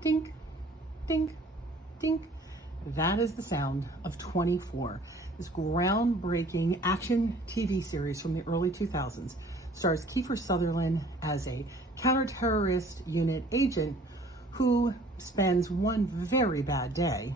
Dink, dink, dink. That is the sound of 24. This groundbreaking action TV series from the early 2000s stars Kiefer Sutherland as a counterterrorist unit agent who spends one very bad day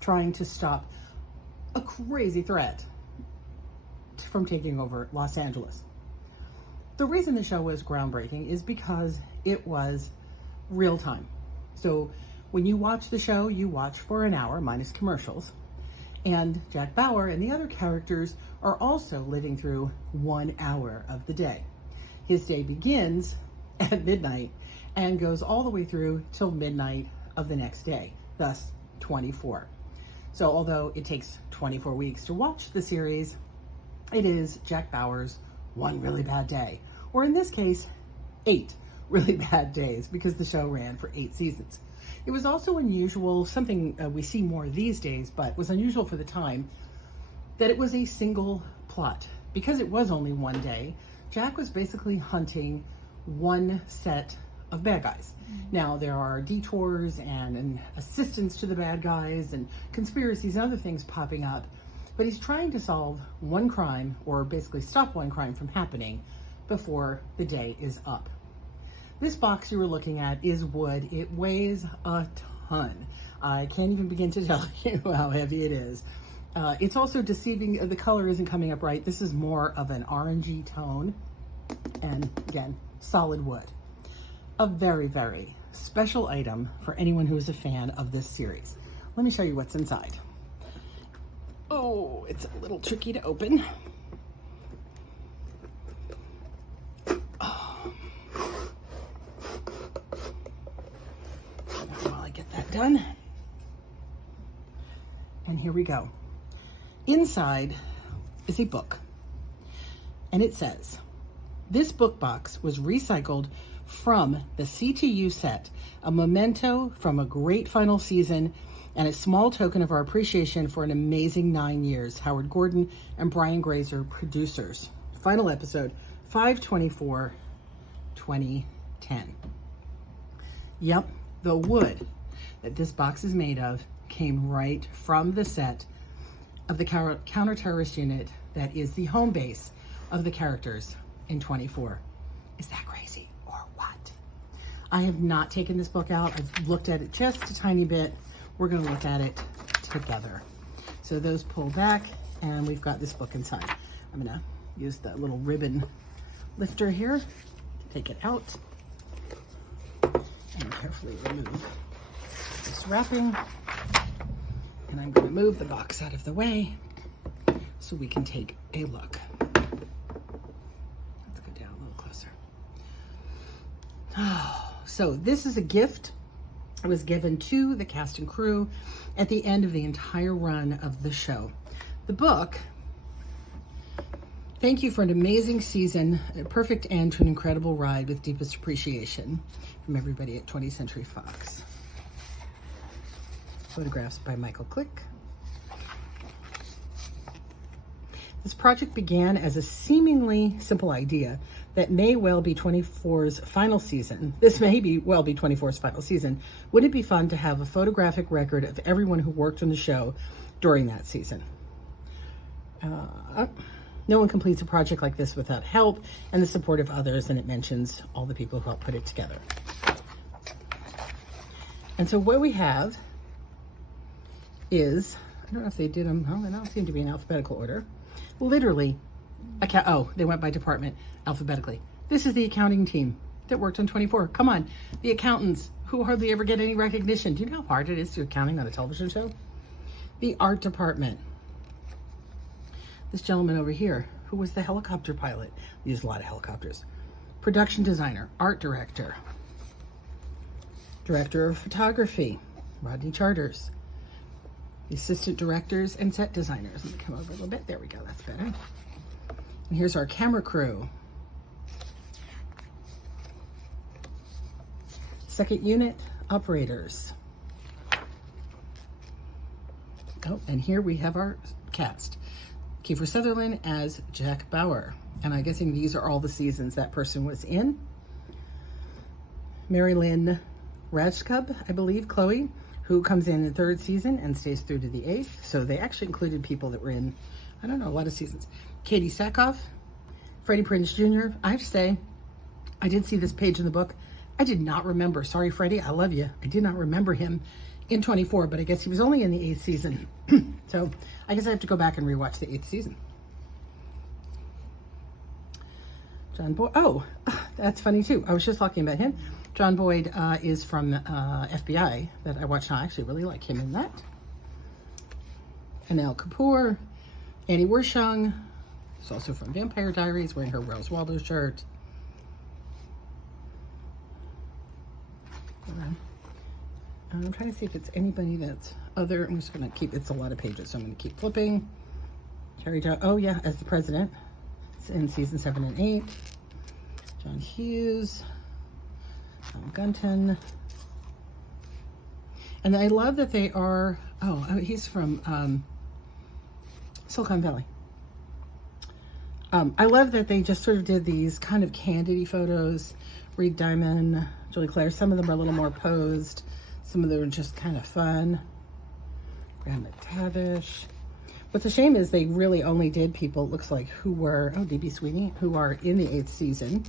trying to stop a crazy threat from taking over Los Angeles. The reason the show was groundbreaking is because it was real time. So when you watch the show, you watch for an hour minus commercials. And Jack Bauer and the other characters are also living through 1 hour of the day. His day begins at midnight and goes all the way through till midnight of the next day, thus 24. So although it takes 24 weeks to watch the series, it is Jack Bauer's one really bad day. Or in this case, 8 really bad days, because the show ran for 8 seasons. It was also unusual, something we see more these days, but was unusual for the time, that it was a single plot. Because it was only one day, Jack was basically hunting one set of bad guys. Now, there are detours and assistance to the bad guys and conspiracies and other things popping up, but he's trying to solve one crime, or basically stop one crime from happening before the day is up. This box you were looking at is wood. It weighs a ton. I can't even begin to tell you how heavy it is. It's also deceiving. The color isn't coming up right. This is more of an orangey tone. And again, solid wood. A very, very special item for anyone who is a fan of this series. Let me show you what's inside. Oh, it's a little tricky to open. While I get that done. And here we go. Inside is a book. And it says, "This book box was recycled from the CTU set, a memento from a great final season and a small token of our appreciation for an amazing 9 years. Howard Gordon and Brian Grazer, producers. Final episode, 5/24/2010. Yep, the wood that this box is made of came right from the set of the counter-terrorist unit that is the home base of the characters in 24. Is that crazy or what? I have not taken this book out. I've looked at it just a tiny bit. We're going to look at it together. So those pull back, and we've got this book inside. I'm going to use the little ribbon lifter here to take it out and carefully remove this wrapping. And I'm going to move the box out of the way so we can take a look. Let's go down a little closer. Oh, so this is a gift. It was given to the cast and crew at the end of the entire run of the show. The book, thank you for an amazing season, a perfect end to an incredible ride with deepest appreciation from everybody at 20th Century Fox. Photographs by Michael Click. This project began as a seemingly simple idea that may well be 24's final season. This may be well be 24's final season. Wouldn't it be fun to have a photographic record of everyone who worked on the show during that season? No one completes a project like this without help and the support of others, and it mentions all the people who helped put it together. And so what we have is, I don't know if they did them, oh, they don't seem to be in alphabetical order. Literally, they went by department alphabetically. This is the accounting team that worked on 24. Come on, the accountants who hardly ever get any recognition. Do you know how hard it is to do accounting on a television show? The art department. This gentleman over here, who was the helicopter pilot, used a lot of helicopters. Production designer, art director, director of photography, Rodney Charters. The assistant directors and set designers. Let me come over a little bit. There we go. That's better. And here's our camera crew. Second unit operators. Oh, and here we have our cast. Kiefer Sutherland as Jack Bauer. And I'm guessing these are all the seasons that person was in. Mary Lynn Rajkub, I believe, Chloe, who comes in the 3rd season and stays through to the 8th. So they actually included people that were in, I don't know, a lot of seasons. Katie Sackhoff, Freddie Prinze Jr. I have to say, I did see this page in the book. I did not remember. Sorry, Freddie, I love you. I did not remember him in 24, but I guess he was only in the 8th season. So I guess I have to go back and rewatch the 8th season. John Boyd. Oh, that's funny too. I was just talking about him. John Boyd is from FBI that I watched. I actually really like him in that. Anil Kapoor, Annie Wershung, who's also from Vampire Diaries, wearing her Rose Waldo shirt. I'm trying to see if it's anybody that's other. I'm just going to keep, it's a lot of pages, so I'm going to keep flipping. Terry Jo, oh yeah, as the president. It's in season 7 and 8. John Hughes, Tom Gunton. And I love that they are, he's from Silicon Valley. I love that they just sort of did these kind of candid photos. Reed Diamond, Julie Claire, some of them are a little more posed. Some of them are just kind of fun. Graham McTavish. What's a shame is they really only did people, it looks like, who were, DB Sweeney, who are in the 8th season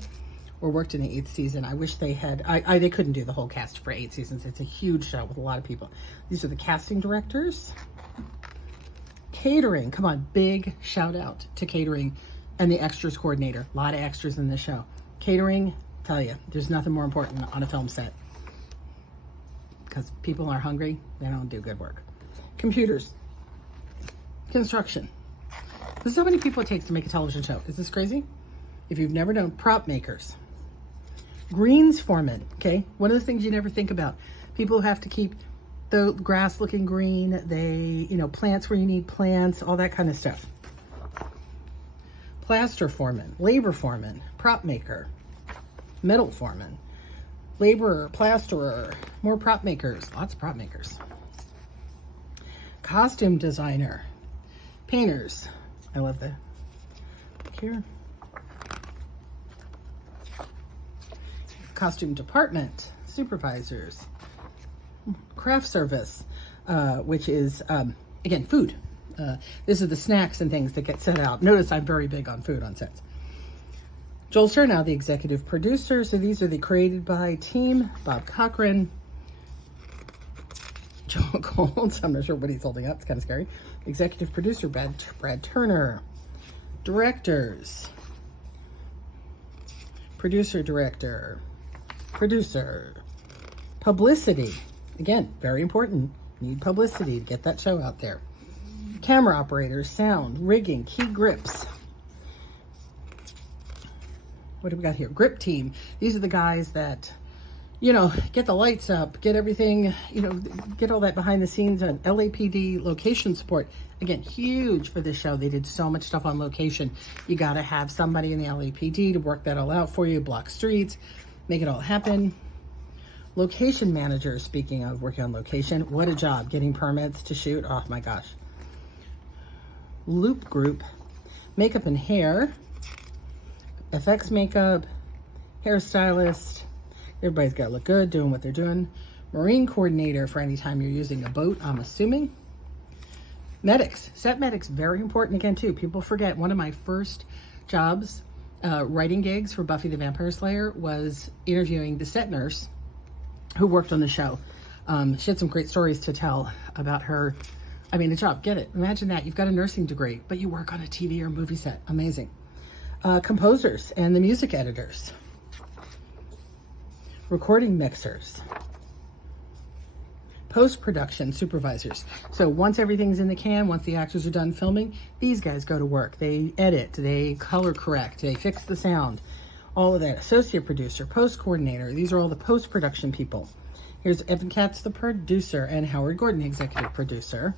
or worked in the 8th season. I wish they had, they couldn't do the whole cast for 8 seasons. It's a huge show with a lot of people. These are the casting directors. Catering, come on, big shout out to catering and the extras coordinator. A lot of extras in this show. Catering, tell you, there's nothing more important on a film set. Because people are hungry, they don't do good work. Computers. Construction. This is how many people it takes to make a television show. Is this crazy? If you've never known, prop makers. Greens foreman, okay? One of the things you never think about. People who have to keep the grass looking green, plants where you need plants, all that kind of stuff. Plaster foreman, labor foreman, prop maker, metal foreman, laborer, plasterer, more prop makers, lots of prop makers. Costume designer, painters. I love that. Here. Costume department, supervisors, craft service, which is, again, food. This is the snacks and things that get set out. Notice I'm very big on food on sets. Joel Chernow, the executive producer. So these are the created by team. Bob Cochran. Joel Golds. I'm not sure what he's holding up. It's kind of scary. Executive producer, Brad Turner. Directors. Producer, director. Producer. Publicity. Again, very important. Need publicity to get that show out there. Camera operators, sound, rigging, key grips. What do we got here? Grip team. These are the guys that, get the lights up, get everything, get all that behind the scenes on LAPD location support. Again, huge for this show. They did so much stuff on location. You got to have somebody in the LAPD to work that all out for you, block streets, make it all happen. Location manager, speaking of working on location, what a job getting permits to shoot. Oh my gosh. Loop group, makeup and hair, effects makeup, hairstylist. Everybody's got to look good doing what they're doing. Marine coordinator for any time you're using a boat, I'm assuming. Medics, set medics, very important again too. People forget one of my first jobs, writing gigs for Buffy the Vampire Slayer, was interviewing the set nurse who worked on the show. She had some great stories to tell about her. I mean, a job, get it. Imagine that. You've got a nursing degree, but you work on a TV or movie set. Amazing. Composers and the music editors. Recording mixers. Post-production supervisors. So once everything's in the can, once the actors are done filming, these guys go to work. They edit, they color correct, they fix the sound, all of that. Associate producer, post coordinator. These are all the post-production people. Here's Evan Katz, the producer, and Howard Gordon, the executive producer.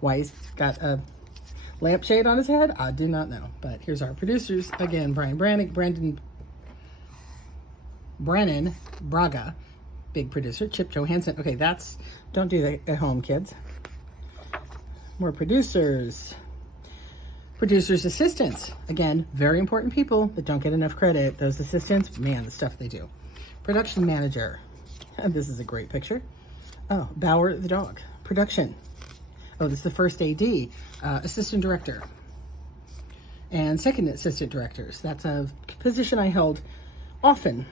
Why he's got a lampshade on his head, I do not know. But here's our producers. Again, Brian Brannick, Brennan Braga, big producer. Chip Johansson. Okay, don't do that at home, kids. More producers. Producers' assistants. Again, very important people that don't get enough credit. Those assistants, man, the stuff they do. Production manager. And this is a great picture. Oh, Bauer the dog. Production. Oh, this is the first AD. Assistant director. And second assistant directors. That's a position I held often.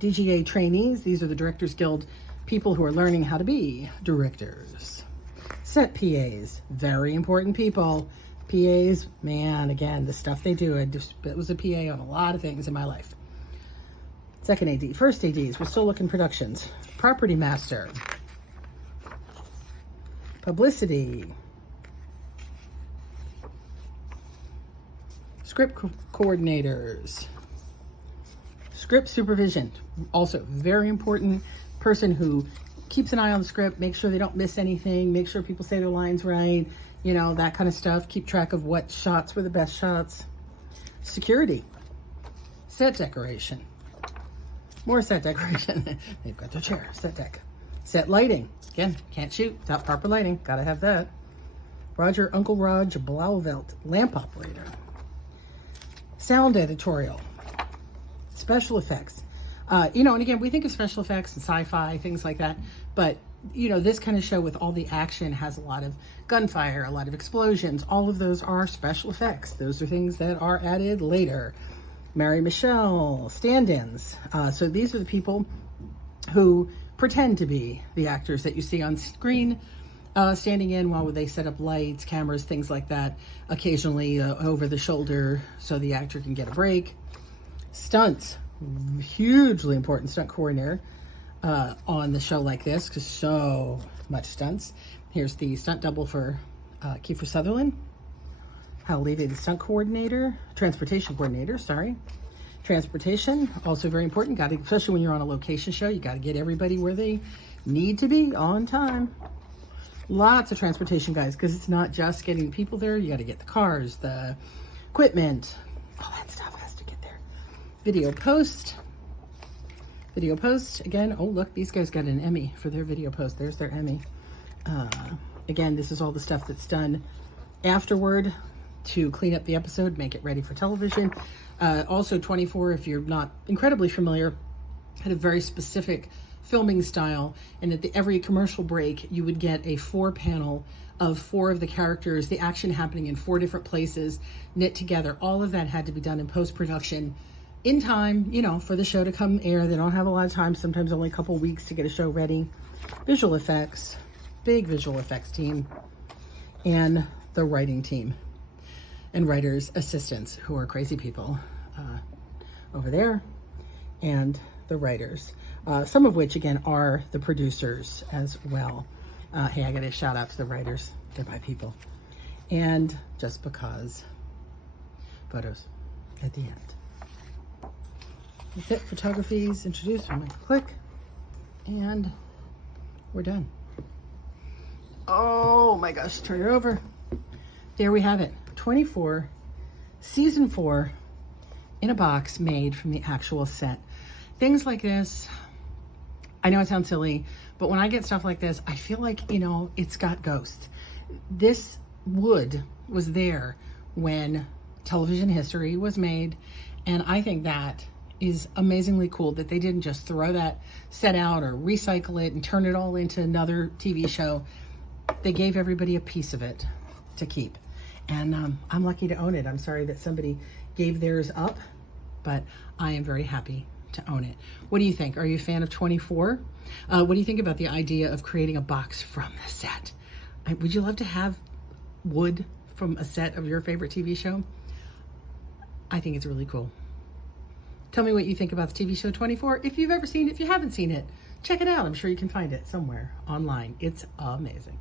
DGA trainees. These are the Directors Guild people who are learning how to be directors. Set PAs. Very important people. PAs, man, again, the stuff they do. I was a PA on a lot of things in my life. Second AD. First ADs. We're still looking productions. Property master. Publicity. Script coordinators. Script supervision. Also very important person who keeps an eye on the script, make sure they don't miss anything, make sure people say their lines right, you know, that kind of stuff. Keep track of what shots were the best shots. Security. Set decoration. More set decoration. They've got their chair. Set deck. Set lighting. Again, can't shoot without proper lighting. Gotta have that. Uncle Rog Blauvelt. Lamp operator. Sound editorial. Special effects. You know, and again, we think of special effects and sci-fi, things like that. But, you know, this kind of show with all the action has a lot of gunfire, a lot of explosions. All of those are special effects. Those are things that are added later. Mary Michelle, stand-ins. So these are the people who pretend to be the actors that you see on screen, standing in while they set up lights, cameras, things like that, occasionally over the shoulder so the actor can get a break. Stunts, hugely important stunt coordinator on the show like this, because so much stunts. Here's the stunt double for Kiefer Sutherland. Hal Levy, the stunt coordinator, transportation coordinator, sorry. Transportation, also very important. Got to, especially when you're on a location show, you got to get everybody where they need to be on time. Lots of transportation, guys, because it's not just getting people there. You got to get the cars, the equipment, all that stuff has to get there. Video post. Video post, again, oh, look, these guys got an Emmy for their video post. There's their Emmy. Again, this is all the stuff that's done afterward to clean up the episode, make it ready for television. Also 24, if you're not incredibly familiar, had a very specific filming style, and at every commercial break you would get a 4-panel of 4 of the characters, the action happening in 4 different places, knit together. All of that had to be done in post-production in time, you know, for the show to come air. They don't have a lot of time, sometimes only a couple weeks to get a show ready. Visual effects, big visual effects team, and the writing team and writers assistants, who are crazy people over there, and the writers, some of which again are the producers as well. Hey, I got a shout out to the writers. They're my people. And just because photos at the end. That's it. Photography is introduced. I'm going to click, and we're done. Oh my gosh, turn it over. There we have it. 24, season 4, in a box made from the actual set. Things like this, I know it sounds silly, but when I get stuff like this, I feel like, you know, it's got ghosts. This wood was there when television history was made, and I think that is amazingly cool that they didn't just throw that set out or recycle it and turn it all into another TV show. They gave everybody a piece of it to keep. And I'm lucky to own it. I'm sorry that somebody gave theirs up, but I am very happy to own it. What do you think? Are you a fan of 24? What do you think about the idea of creating a box from the set? Would you love to have wood from a set of your favorite TV show? I think it's really cool. Tell me what you think about the TV show 24. If you've ever seen it, if you haven't seen it, check it out. I'm sure you can find it somewhere online. It's amazing.